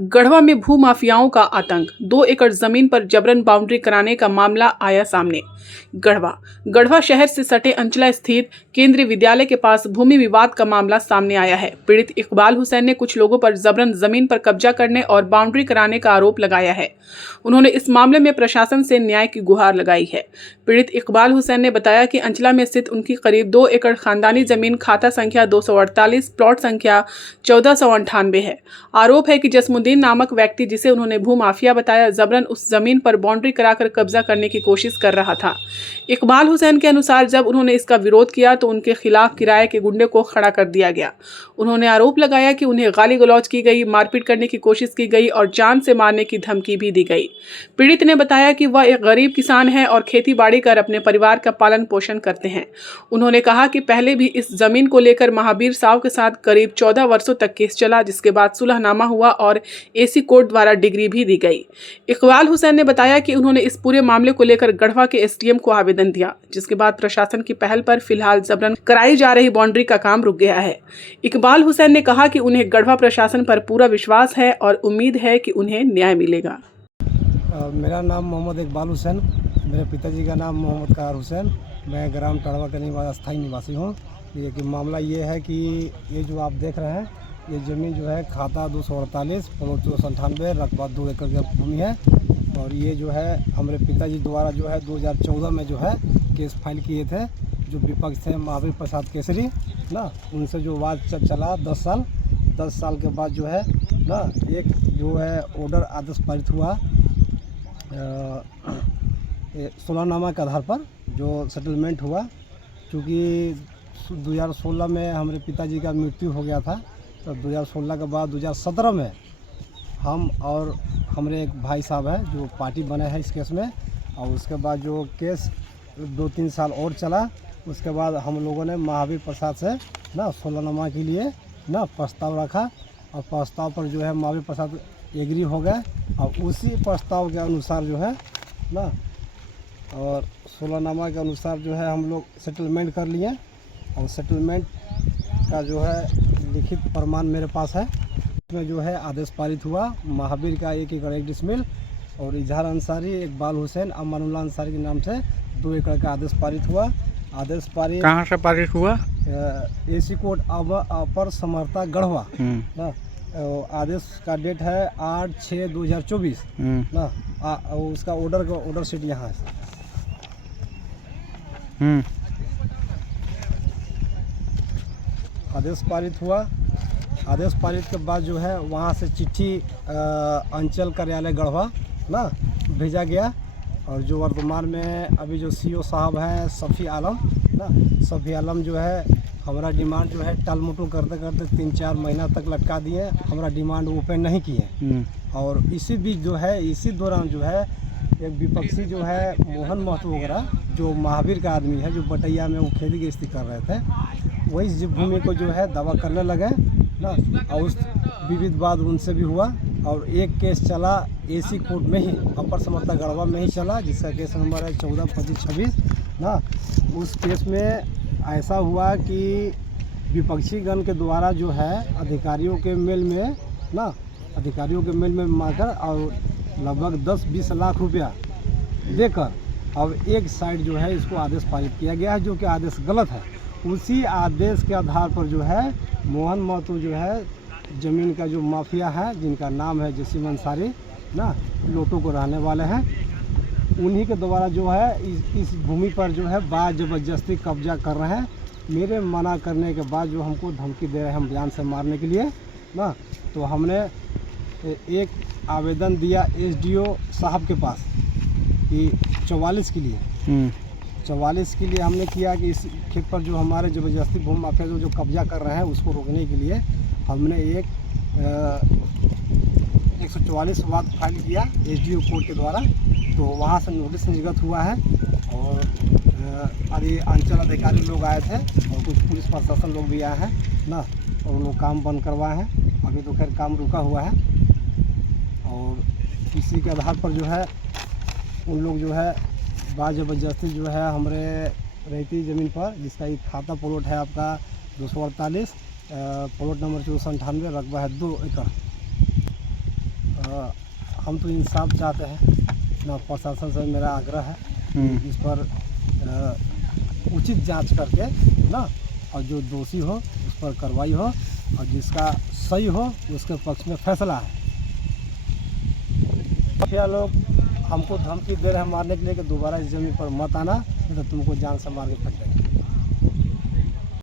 गढ़वा में भू माफियाओं का आतंक। 2 एकड़ जमीन पर जबरन बाउंड्री कराने का मामला आया सामने। गढ़वा शहर से सटे अंचला स्थित केंद्रीय विद्यालय के पास भूमि विवाद का मामला सामने आया है। पीड़ित इकबाल हुसैन ने कुछ लोगों पर जबरन जमीन पर कब्जा करने और बाउंड्री कराने का आरोप लगाया है। उन्होंने इस मामले में प्रशासन से न्याय की गुहार लगाई है। पीड़ित इकबाल हुसैन ने बताया कि अंचला में स्थित उनकी करीब 2 एकड़ खानदानी जमीन खाता संख्या 248 प्लॉट संख्या 1498 है। आरोप है कि जसमुद्दीन नामक व्यक्ति, जिसे उन्होंने भू माफिया बताया, जबरन उस जमीन पर बाउंड्री कराकर कब्जा करने की कोशिश कर रहा था। इकबाल हुसैन के अनुसार जब उन्होंने इसका विरोध किया तो उनके खिलाफ किराए के गुंडे को खड़ा कर दिया गया। उन्होंने आरोप लगाया कि उन्हें गाली गलौज की गई, मारपीट करने की कोशिश की गई और जान से मारने की धमकी भी दी गई। पीड़ित ने बताया कि वह एक गरीब किसान है और खेती बाड़ी कर अपने परिवार का पालन पोषण करते हैं। उन्होंने कहा कि पहले भी इस जमीन को लेकर महावीर साव के साथ करीब 14 वर्षों तक केस चला, जिसके बाद सुलहनामा हुआ और एसी कोर्ट द्वारा डिग्री भी दी गई। इकबाल हुसैन ने बताया कि उन्होंने इस पूरे मामले को लेकर गढ़वा के एसडीएम को आवेदन दिया, जिसके बाद प्रशासन की पहल पर फिलहाल जबरन कराई जा रही बाउंड्री का काम रुक गया है। इकबाल हुसैन ने कहा कि उन्हें गढ़वा प्रशासन पर पूरा विश्वास है और उम्मीद है कि उन्हें न्याय मिलेगा। मेरा नाम मोहम्मद इकबाल हुसैन, मेरे पिताजी का नाम मोहम्मद कार हुसैन। मैं ग्राम टड़वा का स्थायी निवासी हूँ। ये कि मामला ये है कि ये जो आप देख रहे हैं, ये ज़मीन जो है खाता 248 प्लॉट 298 रकबा 2 एकड़ की भूमि है। और ये जो है हमारे पिताजी द्वारा जो है 2014 में जो है केस फाइल किए थे। जो विपक्ष थे महावीर प्रसाद केसरी ना, उनसे जो वाद चला 10 साल के बाद जो है ना, एक जो है ऑर्डर आदेश पारित हुआ सुलहनामा के आधार पर जो सेटलमेंट हुआ। क्योंकि 2016 में हमारे पिताजी का मृत्यु हो गया था, तो 2016 के बाद 2017 में हम और हमारे एक भाई साहब हैं जो पार्टी बने हैं इस केस में। और उसके बाद जो केस 2-3 साल और चला, उसके बाद हम लोगों ने महावीर प्रसाद से ना सुलहनामा के लिए ना प्रस्ताव रखा और प्रस्ताव पर जो है महावीर प्रसाद एग्री हो गए। और उसी प्रस्ताव के अनुसार जो है ना, और सुलहनामा के अनुसार जो है हम लोग सेटलमेंट कर लिए। और सेटलमेंट का जो है लिखित प्रमाण मेरे पास है। इसमें जो है आदेश पारित हुआ महावीर का 1 एकड़ 1 डिसमिल और इजहार अंसारी, इकबाल हुसैन, अमानुल्लाह अंसारी के नाम से 2 एकड़ का आदेश पारित हुआ। आदेश पारित कहाँ से पारित हुआ? एसी कोर्ट अपर समर्था गढ़वा ना। आदेश का डेट है 8/6/2024 ना। उसका ऑर्डर शीट यहाँ है। आदेश पारित हुआ। आदेश पारित के बाद जो है वहाँ से चिट्ठी अंचल कार्यालय गढ़वा ना भेजा गया। और जो वर्तमान में अभी जो सीओ साहब हैं सफ़ी आलम ना, सफ़ी आलम जो है हमारा डिमांड जो है टाल मटोल करते करते 3-4 महीना तक लटका दिए। हमारा डिमांड ओपन नहीं किए। और इसी बीच जो है इसी दौरान जो है एक विपक्षी जो है मोहन महतो वगैरह, जो महावीर का आदमी है, जो बटैया में वो खेती गृहस्थी कर रहे थे, वही इस भूमि को जो है दावा करने लगे ना। और उस विवाद उनसे भी हुआ। और एक केस चला एसी कोर्ट में ही, अपर समर्था गढ़वा में ही चला, जिसका केस नंबर है 14/25/26 ना। उस केस में ऐसा हुआ कि विपक्षी गण के द्वारा जो है अधिकारियों के मेल में मारकर और लगभग 10-20 लाख रुपया देकर अब एक साइड जो है इसको आदेश पारित किया गया है, जो कि आदेश गलत है। उसी आदेश के आधार पर जो है मोहन महतो जो है ज़मीन का जो माफिया है, जिनका नाम है जसीम अंसारी ना, लोटो को रहने वाले हैं, उन्हीं के द्वारा जो है इस भूमि पर जो है ज़बरदस्ती कब्जा कर रहे हैं। मेरे मना करने के बाद जो हमको धमकी दे रहे हैं हम जान से मारने के लिए ना। तो हमने एक आवेदन दिया एसडीओ साहब के पास कि 44 के लिए 44 के लिए हमने किया कि इस खेत पर जो हमारे ज़बरदस्ती भूमि माफिया जो कब्जा कर रहे हैं उसको रोकने के लिए हमने एक 144 वाद फाइल किया एसडीओ कोर्ट के द्वारा। तो वहाँ से नोटिस निर्गत हुआ है। और अभी अंचल अधिकारी लोग आए थे और कुछ पुलिस प्रशासन लोग भी आए हैं ना, और उन लोग काम बंद करवाए हैं। अभी तो खैर काम रुका हुआ है। और इसी के आधार पर जो है उन लोग जो है ज़बरदस्ती जो है हमारे रहती ज़मीन पर, जिसका एक खाता प्लॉट है आपका 248 प्लॉट नंबर 498 रकबा है 2 एकड़। हम तो इंसाफ चाहते हैं ना, प्रशासन से मेरा आग्रह है इस पर उचित जांच करके ना, और जो दोषी हो उस पर कार्रवाई हो, और जिसका सही हो उसके पक्ष में फैसला है। मुखिया लोग हमको धमकी दे रहे हैं मारने के लिए कि दोबारा इस जमीन पर मत आना, नहीं तो तुमको जान से मार के फेंक देंगे।